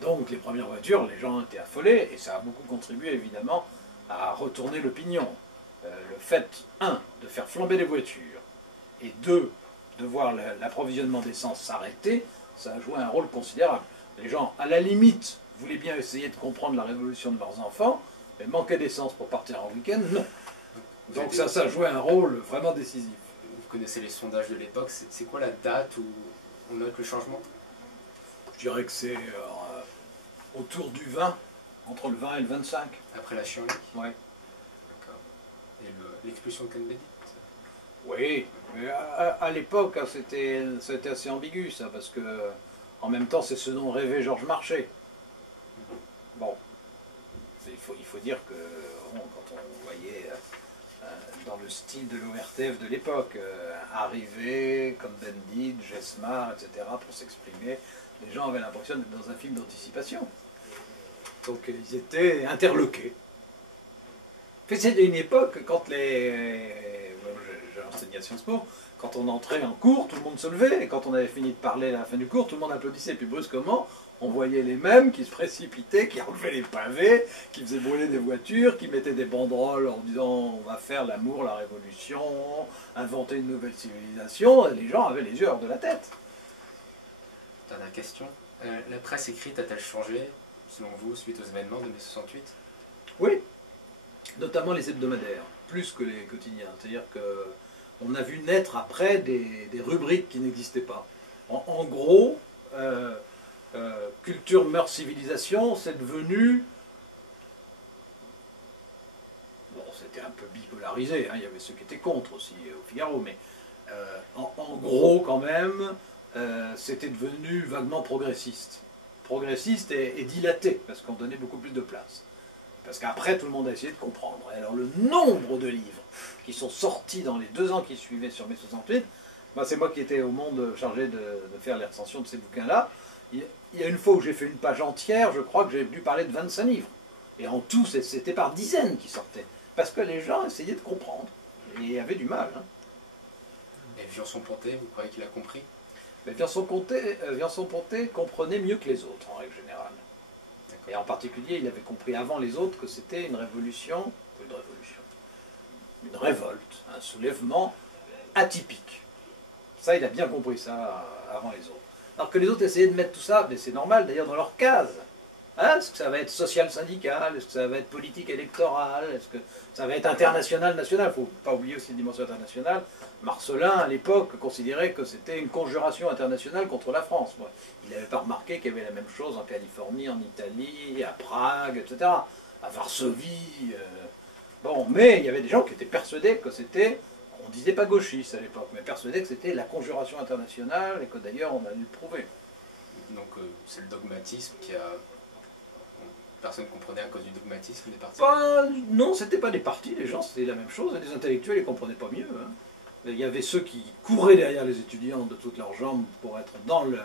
Donc les premières voitures, les gens étaient affolés, et ça a beaucoup contribué évidemment à retourner l'opinion. Le fait, un, de faire flamber les voitures, et deux, de voir l'approvisionnement d'essence s'arrêter, ça a joué un rôle considérable. Les gens, à la limite, voulaient bien essayer de comprendre la révolution de leurs enfants, mais manquer d'essence pour partir en week-end, non. Donc ça a joué un rôle vraiment décisif. Vous connaissez les sondages de l'époque, c'est quoi la date où on note le changement? Je dirais que c'est autour du 20, entre le 20 et le 25. Après la Chienlit? Ouais. D'accord. Et l'expulsion de Cohn-Bendit? Oui, mais à l'époque, hein, c'était assez ambigu ça, parce que en même temps, c'est ce dont rêvait Georges Marchais. Bon, il faut dire que bon, quand on voyait dans le style de l'ORTF de l'époque, arriver, Cohn-Bendit, Gesmar, etc., pour s'exprimer, les gens avaient l'impression d'être dans un film d'anticipation. Donc ils étaient interloqués. C'était une époque, quand j'ai enseigné à Sciences Po, quand on entrait en cours, tout le monde se levait, et quand on avait fini de parler à la fin du cours, tout le monde applaudissait, et puis brusquement, on voyait les mêmes qui se précipitaient, qui enlevaient les pavés, qui faisaient brûler des voitures, qui mettaient des banderoles en disant on va faire l'amour, la révolution, inventer une nouvelle civilisation, et les gens avaient les yeux hors de la tête. Dernière question. La presse écrite a-t-elle changé, selon vous, suite aux événements de mai 68? Oui, notamment les hebdomadaires, plus que les quotidiens. C'est-à-dire qu'on a vu naître après des rubriques qui n'existaient pas. En gros, culture, mœurs, civilisation, c'est devenu... Bon, c'était un peu bipolarisé, hein, il y avait ceux qui étaient contre aussi au Figaro, mais en gros quand même, c'était devenu vaguement progressiste. Progressiste et dilaté, parce qu'on donnait beaucoup plus de place. Parce qu'après, tout le monde a essayé de comprendre. Et alors, le nombre de livres qui sont sortis dans les 2 ans qui suivaient sur mai 68, c'est moi qui étais au Monde chargé de faire les recensions de ces bouquins-là. Il y a une fois où j'ai fait une page entière, je crois que j'ai dû parler de 25 livres. Et en tout, c'était par dizaines qui sortaient. Parce que les gens essayaient de comprendre. Et avaient du mal. Hein. Et Viançon-Pontet, vous croyez qu'il a compris? Mais Viançon-Pontet comprenait mieux que les autres, en règle générale. Et en particulier, il avait compris avant les autres que c'était une révolte, un soulèvement atypique. Ça, il a bien compris ça avant les autres. Alors que les autres essayaient de mettre tout ça, mais c'est normal d'ailleurs, dans leur case. Hein, est-ce que ça va être social-syndical? Est-ce que ça va être politique électorale? Est-ce que ça va être international-national? Il ne faut pas oublier aussi la dimension internationale. Marcellin, à l'époque, considérait que c'était une conjuration internationale contre la France. Moi, il n'avait pas remarqué qu'il y avait la même chose en Californie, en Italie, à Prague, etc. À Varsovie. Bon, mais il y avait des gens qui étaient persuadés que c'était, on ne disait pas gauchiste à l'époque, mais persuadés que c'était la conjuration internationale et que d'ailleurs on a dû le prouver. Donc c'est le dogmatisme qui a... Personne ne comprenait à cause du dogmatisme des partis? Non, c'était pas des partis, les gens, c'était la même chose, et les intellectuels ne comprenaient pas mieux. Hein. Il y avait ceux qui couraient derrière les étudiants de toutes leurs jambes pour être dans le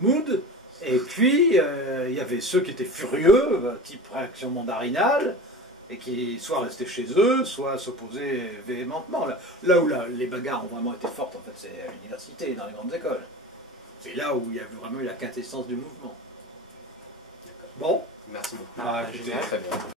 mood, et puis il y avait ceux qui étaient furieux, type réaction mandarinale, et qui soit restaient chez eux, soit s'opposaient véhémentement. Là où les bagarres ont vraiment été fortes, en fait, c'est à l'université, dans les grandes écoles. C'est là où il y a vraiment eu la quintessence du mouvement. Bon. Merci beaucoup. Écoutez, Très bien.